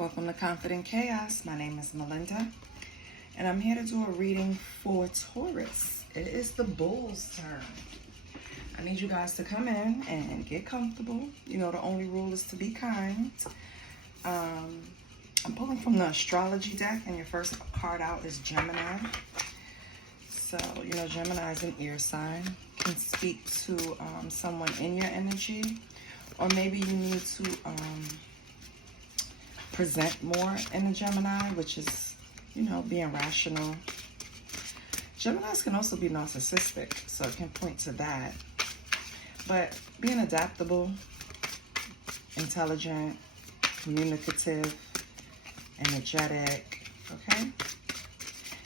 Welcome to Confident Chaos. My name is Melinda, and I'm here to do a reading for Taurus. It is the bull's turn. I need you guys to come in and get comfortable. You know, the only rule is to be kind. I'm pulling from the astrology deck, and your first card out is Gemini. So, you know, Gemini is an air sign. Can speak to someone in your energy, or maybe you need to present more in a Gemini, which is, you know, being rational. Geminis can also be narcissistic, so it can point to that. But being adaptable, intelligent, communicative, energetic, okay?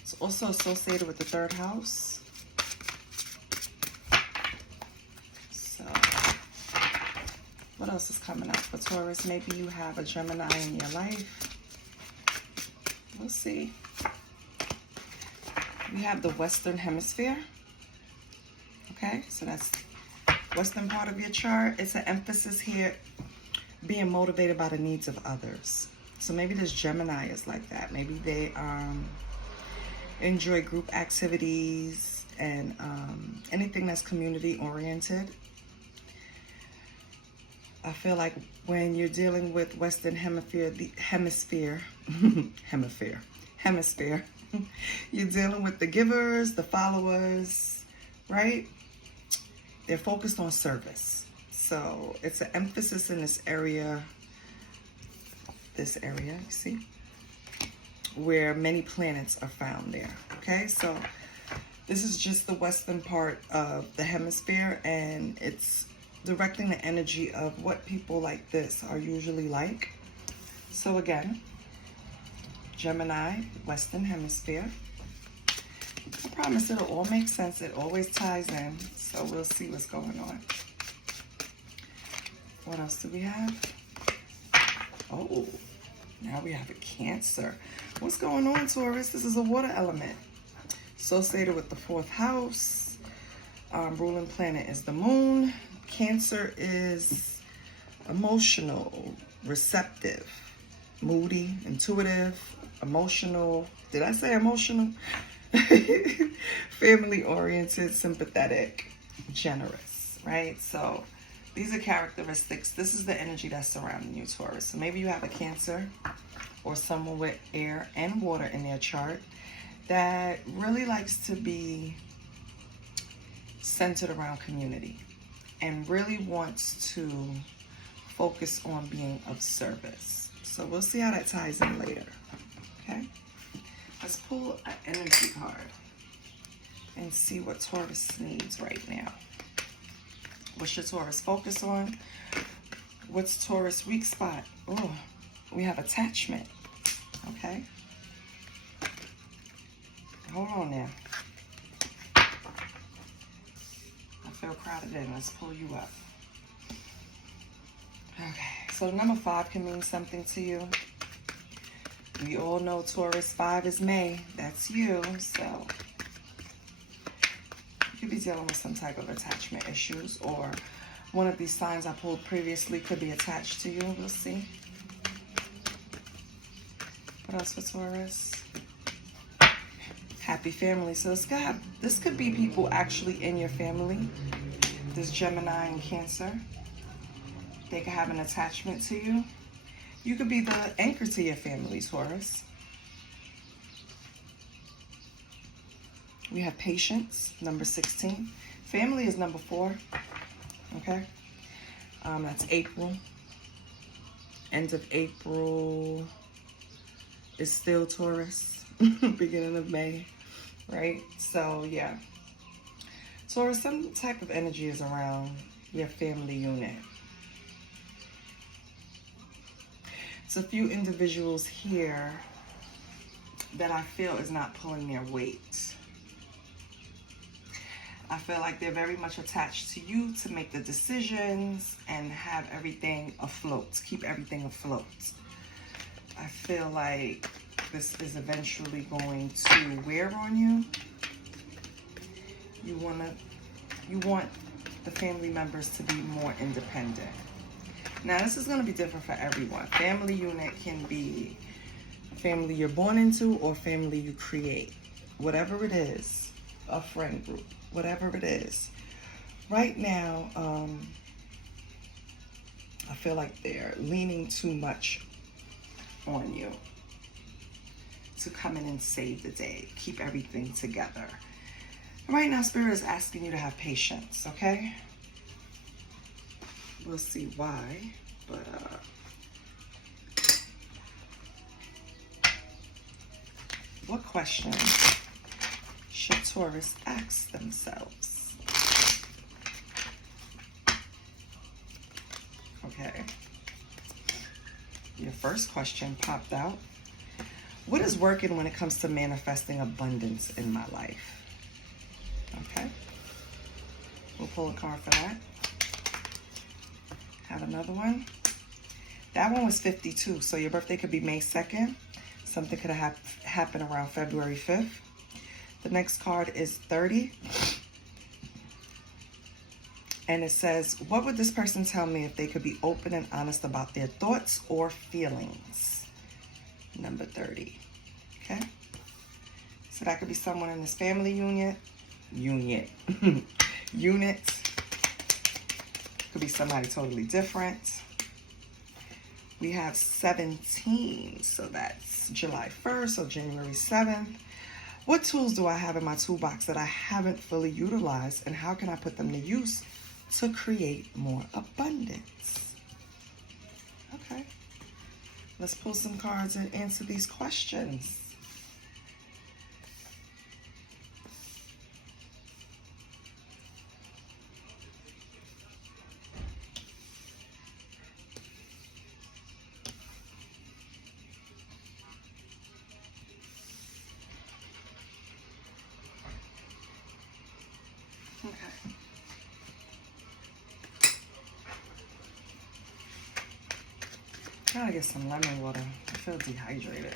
It's also associated with the third house. So, what else is coming up for Taurus? Maybe you have a Gemini in your life. We'll see. We have the Western Hemisphere. Okay, so that's Western part of your chart. It's an emphasis here, being motivated by the needs of others. So maybe this Gemini is like that. Maybe they enjoy group activities and anything that's community oriented. I feel like when you're dealing with Western Hemisphere, you're dealing with the givers, the followers, right? They're focused on service. So it's an emphasis in this area, you see, where many planets are found there, okay? So this is just the Western part of the hemisphere, and it's directing the energy of what people like this are usually like. So again, Gemini, Western Hemisphere. I promise it'll all make sense. It always ties in. So we'll see what's going on. What else do we have? Oh, now we have a Cancer. What's going on, Taurus? This is a water element associated with the fourth house. Ruling planet is the moon. Cancer is emotional, receptive, moody, intuitive, emotional. Did I say emotional? Family-oriented, sympathetic, generous, right? So these are characteristics. This is the energy that's surrounding you, Taurus. So maybe you have a Cancer or someone with air and water in their chart that really likes to be centered around community and really wants to focus on being of service. So we'll see how that ties in later, okay? Let's pull an energy card and see what Taurus needs right now. What's your Taurus focus on? What's Taurus weak spot? Oh, we have attachment, okay? Hold on there. I feel crowded in. Let's pull you up. Okay, so number 5 can mean something to you. We all know Taurus 5 is May. That's you. So you could be dealing with some type of attachment issues, or one of these signs I pulled previously could be attached to you. We'll see. What else for Taurus? Happy family. So this could be people actually in your family. This Gemini and Cancer. They could have an attachment to you. You could be the anchor to your family, Taurus. We have patience, number 16. Family is number 4, okay? That's April. End of April is still Taurus. Beginning of May, right? So, yeah. Taurus, some type of energy is around your family unit. It's a few individuals here that I feel is not pulling their weight. I feel like they're very much attached to you to make the decisions and have everything afloat, keep everything afloat. I feel like this is eventually going to wear on you. You want the family members to be more independent. Now, this is going to be different for everyone. Family unit can be family you're born into or family you create. Whatever it is, a friend group, whatever it is. Right now, I feel like they're leaning too much on you to come in and save the day, keep everything together. Right now, Spirit is asking you to have patience, okay? We'll see why, but what question should Taurus ask themselves? Okay. Your first question popped out. What is working when it comes to manifesting abundance in my life? Okay. We'll pull a card for that. Have another one. That one was 52, so your birthday could be May 2nd. Something could have happened around February 5th. The next card is 30. And it says, what would this person tell me if they could be open and honest about their thoughts or feelings? Number 30. Okay? So that could be someone in this family unit. Unit. Could be somebody totally different. We have 17. So that's July 1st or January 7th. What tools do I have in my toolbox that I haven't fully utilized, and how can I put them to use to create more abundance? Okay. Let's pull some cards and answer these questions. Okay. Gotta get some lemon water. I feel dehydrated.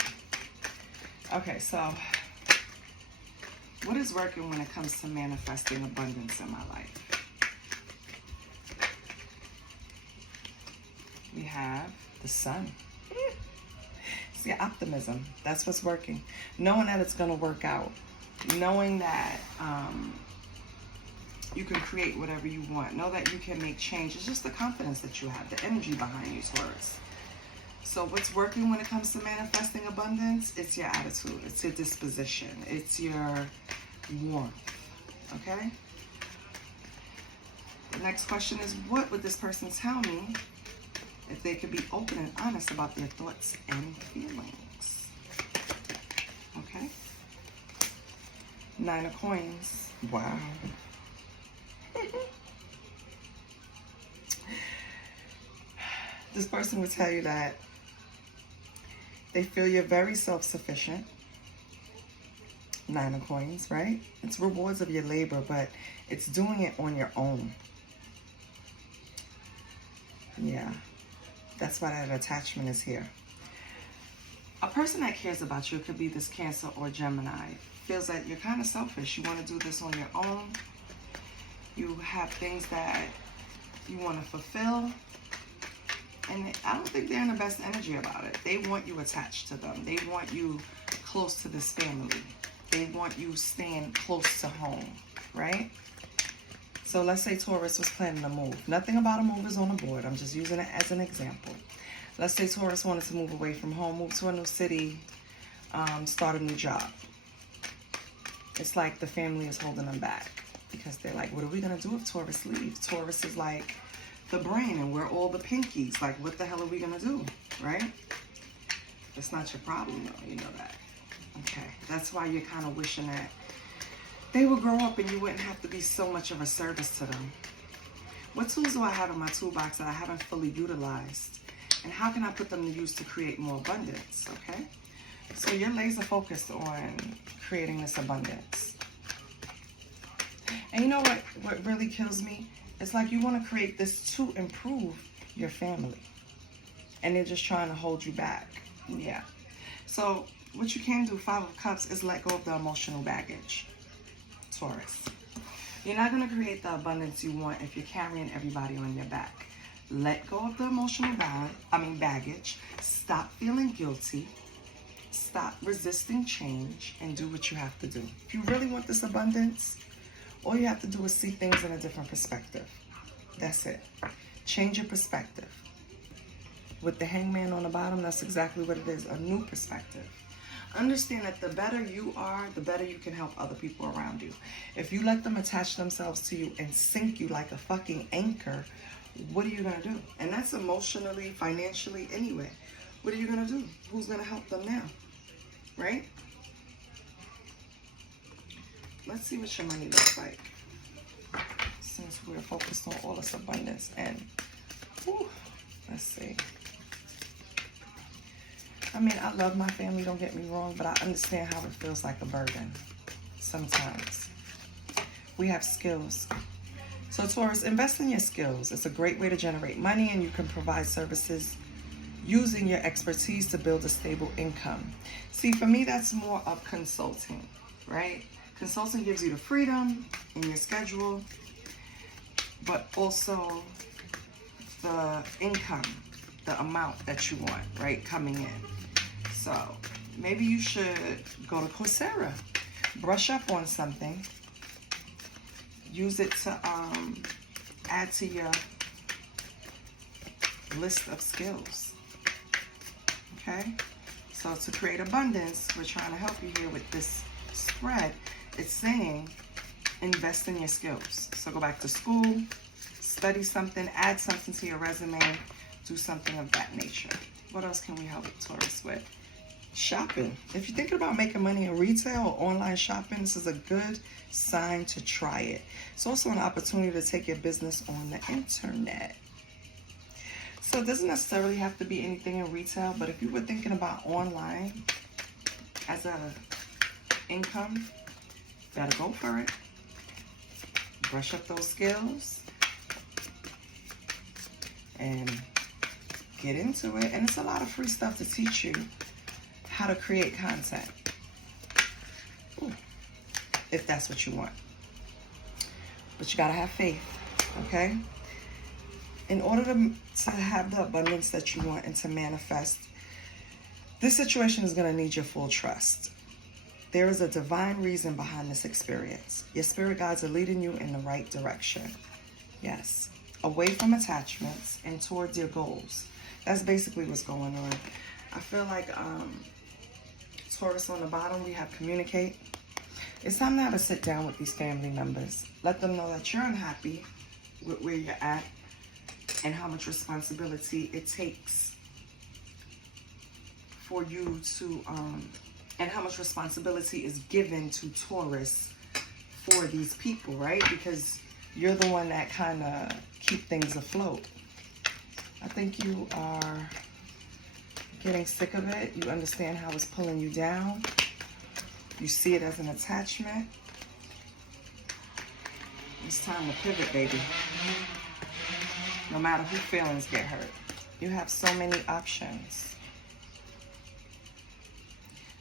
Okay, so what is working when it comes to manifesting abundance in my life? We have the sun. See, optimism. That's what's working. Knowing that it's going to work out. Knowing that you can create whatever you want. Know that you can make change. It's just the confidence that you have, the energy behind you, Taurus. So what's working when it comes to manifesting abundance? It's your attitude. It's your disposition. It's your warmth. Okay? The next question is, what would this person tell me if they could be open and honest about their thoughts and feelings? Okay? 9 of coins. Wow. This person would tell you that they feel you're very self-sufficient. 9 of coins, right? It's rewards of your labor, but it's doing it on your own. Yeah. That's why that attachment is here. A person that cares about you, could be this Cancer or Gemini, feels that you're kind of selfish. You want to do this on your own. You have things that you want to fulfill. And I don't think they're in the best energy about it. They want you attached to them. They want you close to this family. They want you staying close to home, right? So let's say Taurus was planning a move. Nothing about a move is on the board. I'm just using it as an example. Let's say Taurus wanted to move away from home, move to a new city, start a new job. It's like the family is holding them back because they're like, what are we going to do if Taurus leaves? Taurus is like the brain and we're all the pinkies. Like, what the hell are we going to do, right? That's not your problem, though. You know that. Okay. That's why you're kind of wishing that they would grow up and you wouldn't have to be so much of a service to them. What tools do I have in my toolbox that I haven't fully utilized? And how can I put them to use to create more abundance, okay? So you're laser focused on creating this abundance. And you know what really kills me? It's like you want to create this to improve your family. And they're just trying to hold you back. Yeah. So what you can do, 5 of Cups, is let go of the emotional baggage. Taurus. You're not going to create the abundance you want if you're carrying everybody on your back. Let go of the emotional baggage. Stop feeling guilty. Stop resisting change and do what you have to do. If you really want this abundance, all you have to do is see things in a different perspective. That's it. Change your perspective. With the hangman on the bottom, that's exactly what it is, a new perspective. Understand that the better you are, the better you can help other people around you. If you let them attach themselves to you and sink you like a fucking anchor, what are you going to do? And that's emotionally, financially, anyway. What are you going to do? Who's going to help them now? Right? Let's see what your money looks like. Since we're focused on all this abundance. And, let's see. I mean, I love my family, don't get me wrong, but I understand how it feels like a burden sometimes. We have skills. So Taurus, invest in your skills. It's a great way to generate money, and you can provide services using your expertise to build a stable income. See, for me, that's more of consulting, right? Consulting gives you the freedom in your schedule, but also the income, the amount that you want, right, coming in. So maybe you should go to Coursera, brush up on something, use it to add to your list of skills. Okay, so to create abundance, we're trying to help you here with this spread. It's saying invest in your skills. So go back to school, study something, add something to your resume, do something of that nature. What else can we help Taurus with? Shopping. If you're thinking about making money in retail or online shopping, this is a good sign to try it. It's also an opportunity to take your business on the internet. So it doesn't necessarily have to be anything in retail, but if you were thinking about online as a income, better go for it. Brush up those skills and get into it. And it's a lot of free stuff to teach you how to create content. If that's what you want. But you gotta have faith, okay? In order to have the abundance that you want and to manifest, this situation is gonna need your full trust. There is a divine reason behind this experience. Your spirit guides are leading you in the right direction. Yes. Away from attachments and towards your goals. That's basically what's going on. I feel like Taurus on the bottom, we have communicate. It's time now to sit down with these family members. Let them know that you're unhappy with where you're at and how much responsibility it takes for you to, and how much responsibility is given to Taurus for these people, right? Because you're the one that kind of keep things afloat. I think you are getting sick of it. You understand how it's pulling you down. You see it as an attachment. It's time to pivot, baby. No matter whose feelings get hurt. You have so many options.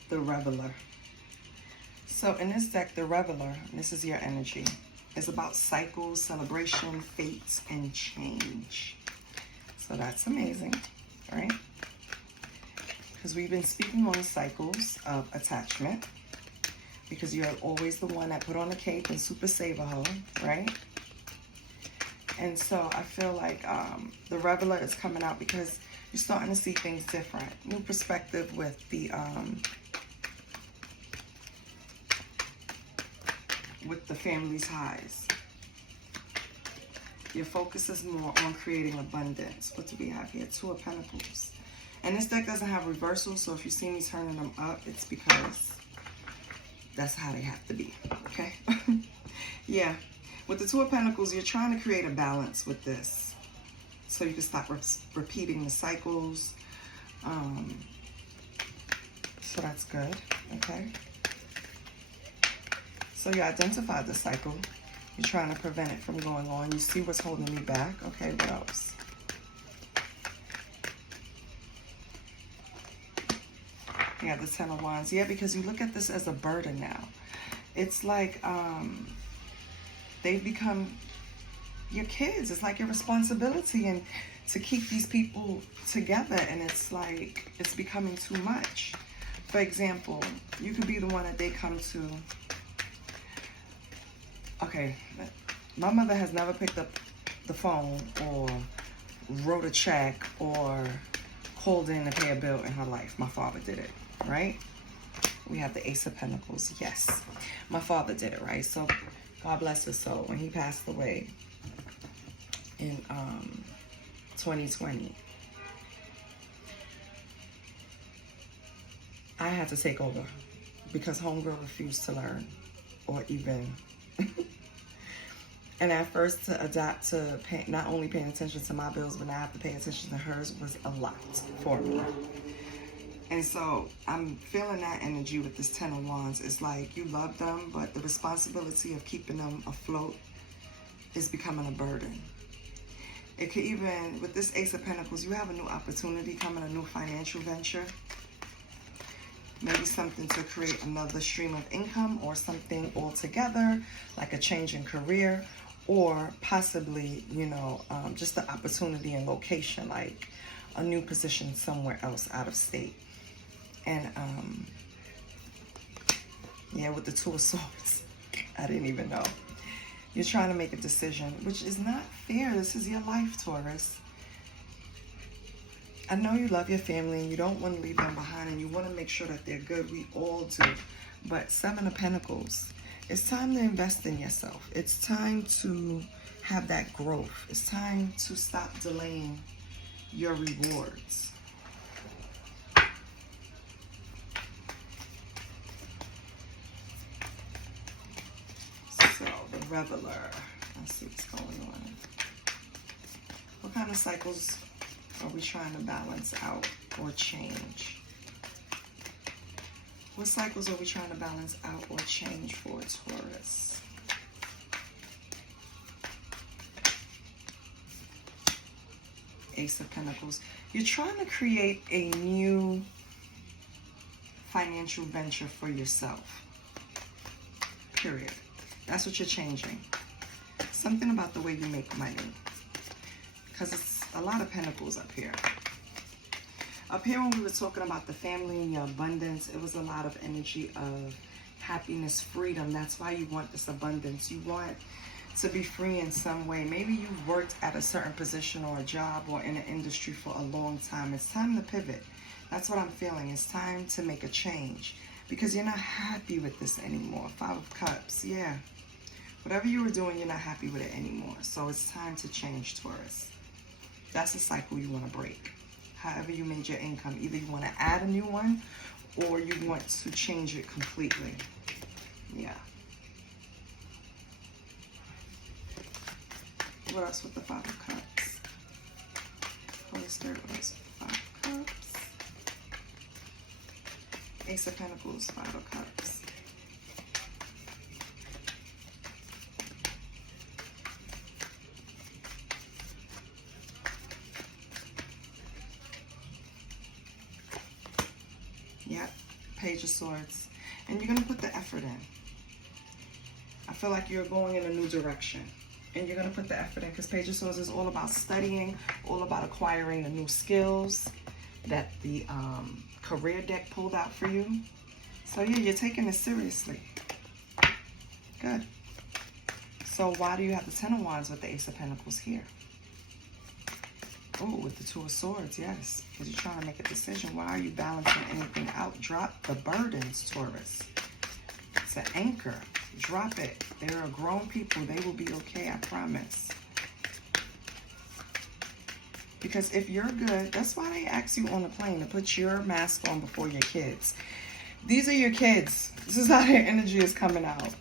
The Reveler. So in this deck, the Reveler, this is your energy, is about cycles, celebration, fate, and change. So that's amazing, right? Because we've been speaking on cycles of attachment, because you're always the one that put on the cape and super save a hoe, right? And so I feel like the Reveler is coming out because you're starting to see things different. New perspective with the family's highs. Your focus is more on creating abundance. What do we have here? Two of Pentacles. And this deck doesn't have reversals, so if you see me turning them up, it's because that's how they have to be, okay? Yeah, with the Two of Pentacles, you're trying to create a balance with this so you can stop repeating the cycles. So that's good, okay? So you identified the cycle. You're trying to prevent it from going on. You see what's holding me back. Okay, what else? You have the Ten of Wands. Yeah, because you look at this as a burden now. It's like they've become your kids. It's like your responsibility. And to keep these people together, and it's like it's becoming too much. For example, you could be the one that they come to. Okay, my mother has never picked up the phone or wrote a check or called in to pay a bill in her life. My father did it, right? We have the Ace of Pentacles. Yes, my father did it, right? So God bless his soul. When he passed away in 2020, I had to take over because homegirl refused to learn or even and at first to adapt to not only paying attention to my bills, but now I have to pay attention to hers was a lot for me. And so I'm feeling that energy with this Ten of Wands. It's like you love them, but the responsibility of keeping them afloat is becoming a burden. It could even, with this Ace of Pentacles, you have a new opportunity coming, a new financial venture. Maybe something to create another stream of income or something altogether, like a change in career, or possibly, you know, just the opportunity and location, like a new position somewhere else out of state. And yeah, with the Two of Swords, I didn't even know. You're trying to make a decision, which is not fair. This is your life, Taurus. I know you love your family and you don't want to leave them behind and you want to make sure that they're good. We all do. But Seven of Pentacles, it's time to invest in yourself. It's time to have that growth. It's time to stop delaying your rewards. So, the Reveler. Let's see what's going on. What kind of cycles are we trying to balance out or change? What cycles are we trying to balance out or change for Taurus? Ace of Pentacles. You're trying to create a new financial venture for yourself. Period. That's what you're changing. Something about the way you make money. Because it's a lot of pentacles up here. Up here when we were talking about the family and your abundance, it was a lot of energy of happiness, freedom. That's why you want this abundance. You want to be free in some way. Maybe you worked at a certain position or a job or in an industry for a long time. It's time to pivot. That's what I'm feeling. It's time to make a change because you're not happy with this anymore. Five of Cups, yeah. Whatever you were doing, you're not happy with it anymore. So it's time to change, Taurus. That's a cycle you want to break. However you made your income, either you want to add a new one or you want to change it completely. Yeah. What else with the Five of Cups? Holy Spirit, what else with the Five of Cups? Ace of Pentacles, Five of Cups. Yep, Page of Swords. And you're going to put the effort in. I feel like you're going in a new direction. And you're going to put the effort in because Page of Swords is all about studying, all about acquiring the new skills that the career deck pulled out for you. So yeah, you're taking this seriously. Good. So why do you have the Ten of Wands with the Ace of Pentacles here? Oh, with the Two of Swords, yes. Because you're trying to make a decision. Why are you balancing anything out? Drop the burdens, Taurus. It's an anchor. Drop it. They are grown people. They will be okay, I promise. Because if you're good, that's why they ask you on the plane to put your mask on before your kids. These are your kids. This is how their energy is coming out.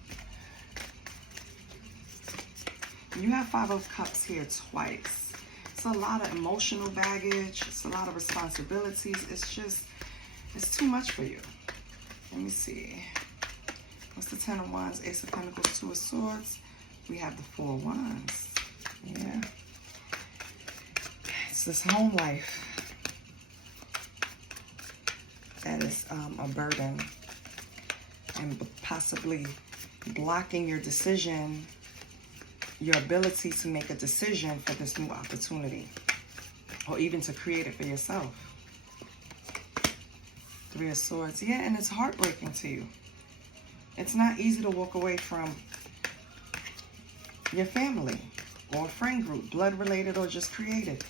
You have Five of Cups here twice. It's a lot of emotional baggage. It's a lot of responsibilities. It's just, it's too much for you. Let me see. What's the Ten of Wands, Ace of Pentacles, Two of Swords? We have the Four of Wands. Yeah. It's this home life that is a burden and possibly blocking your decision, your ability to make a decision for this new opportunity. or even to create it for yourself. Three of Swords. Yeah, and it's heartbreaking to you. It's not easy to walk away from your family or a friend group, blood related or just created.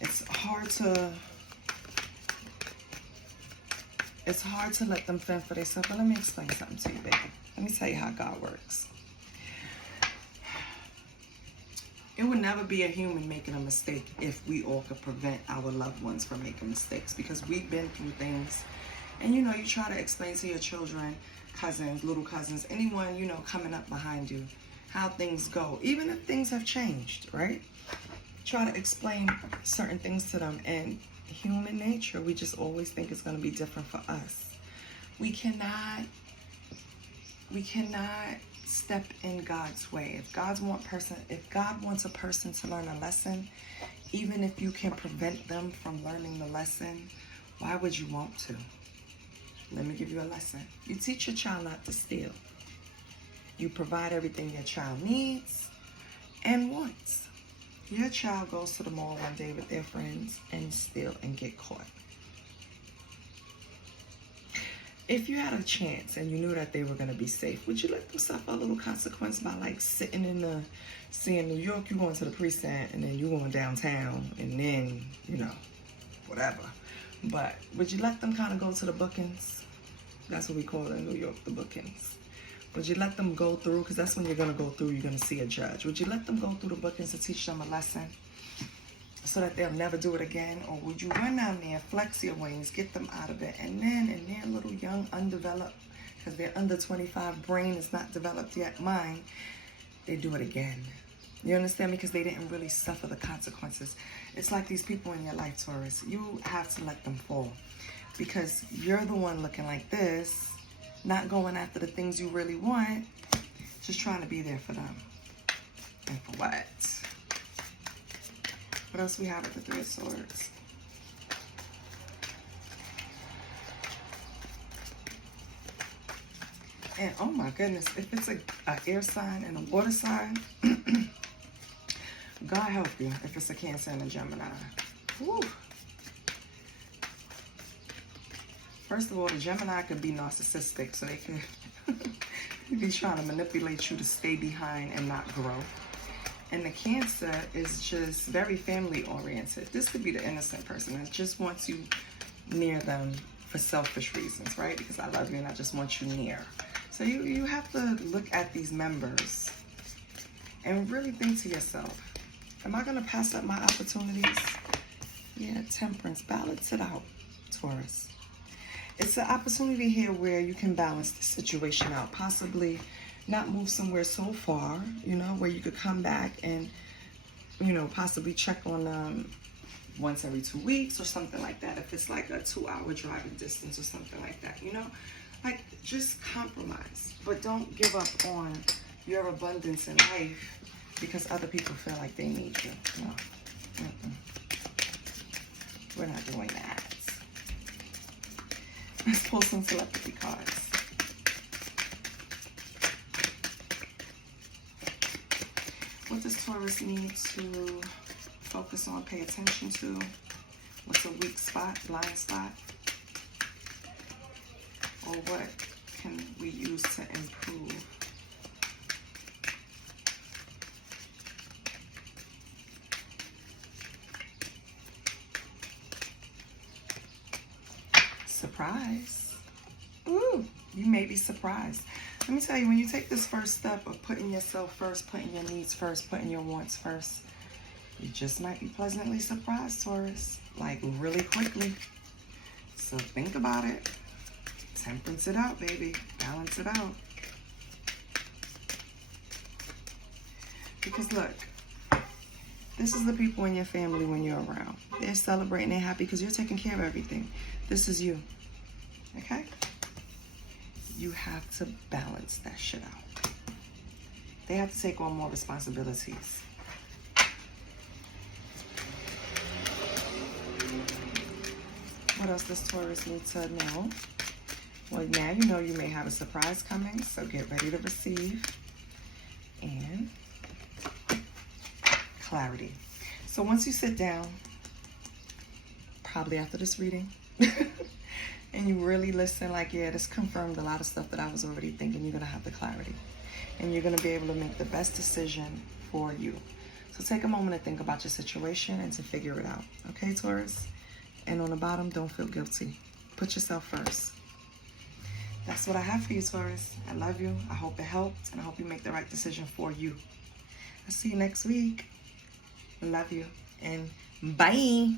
It's hard to let them fend for themselves. But let me explain something to you, baby. Let me tell you how God works. It would never be a human making a mistake if we all could prevent our loved ones from making mistakes, because we've been through things. And you know, you try to explain to your children, cousins, little cousins, anyone, you know, coming up behind you, how things go, even if things have changed, right? Try to explain certain things to them. And human nature, we just always think it's going to be different for us. We cannot step in God's way. If God wants a person to learn a lesson, even if you can prevent them from learning the lesson, why would you want to? Let me give you a lesson. You teach your child not to steal. You provide everything your child needs and wants. Your child goes to the mall one day with their friends and steal and get caught. If you had a chance and you knew that they were going to be safe, would you let them suffer a little consequence by like sitting in the, see in New York, you going to the precinct and then you going downtown and then, you know, whatever. But would you let them kind of go to the bookings? That's what we call it in New York, the bookings. Would you let them go through? Because that's when you're going to go through, you're going to see a judge. Would you let them go through the bookings to teach them a lesson so that they'll never do it again? Or would you run down there, flex your wings, get them out of it, and then in their little young, undeveloped, because they're under 25, brain is not developed yet, mind, they do it again? You understand me? Because they didn't really suffer the consequences. It's like these people in your life, Taurus. You have to let them fall. Because you're the one looking like this, not going after the things you really want, just trying to be there for them. And for what? What else we have with the Three of Swords? And oh my goodness, if it's an air sign and a water sign, God help you if it's a Cancer and a Gemini. Woo. First of all, the Gemini could be narcissistic, so they could be trying to manipulate you to stay behind and not grow. And the Cancer is just very family oriented. This could be the innocent person that just wants you near them for selfish reasons, right? Because I love you and I just want you near. So you have to look at these members and really think to yourself, am I going to pass up my opportunities? Yeah, Temperance. Balance it out, Taurus. It's an opportunity here where you can balance the situation out. Possibly not move somewhere so far, you know, where you could come back and, you know, possibly check on them once every 2 weeks or something like that. If it's like a 2-hour driving distance or something like that, you know, like just compromise. But don't give up on your abundance in life because other people feel like they need you. No. We're not doing that. Let's pull some telepathy cards. What does Taurus need to focus on, pay attention to? What's a weak spot, blind spot? Or what can we use to improve? Surprise. Ooh, you may be surprised. Let me tell you, when you take this first step of putting yourself first, putting your needs first, putting your wants first, you just might be pleasantly surprised, Taurus. Like really quickly. So think about it. Temperance it out, baby. Balance it out. Because look, this is the people in your family when you're around. They're celebrating, they're happy because you're taking care of everything. This is you. Okay? You have to balance that shit out. They have to take on more responsibilities. What else does Taurus need to know? Well, now you know you may have a surprise coming, so get ready to receive. And clarity. So once you sit down probably after this reading, and you really listen, like, yeah, this confirmed a lot of stuff that I was already thinking, you're going to have the clarity. And you're going to be able to make the best decision for you. So take a moment to think about your situation and to figure it out. Okay, Taurus? And on the bottom, don't feel guilty. Put yourself first. That's what I have for you, Taurus. I love you. I hope it helped. And I hope you make the right decision for you. I'll see you next week. Love you. And bye.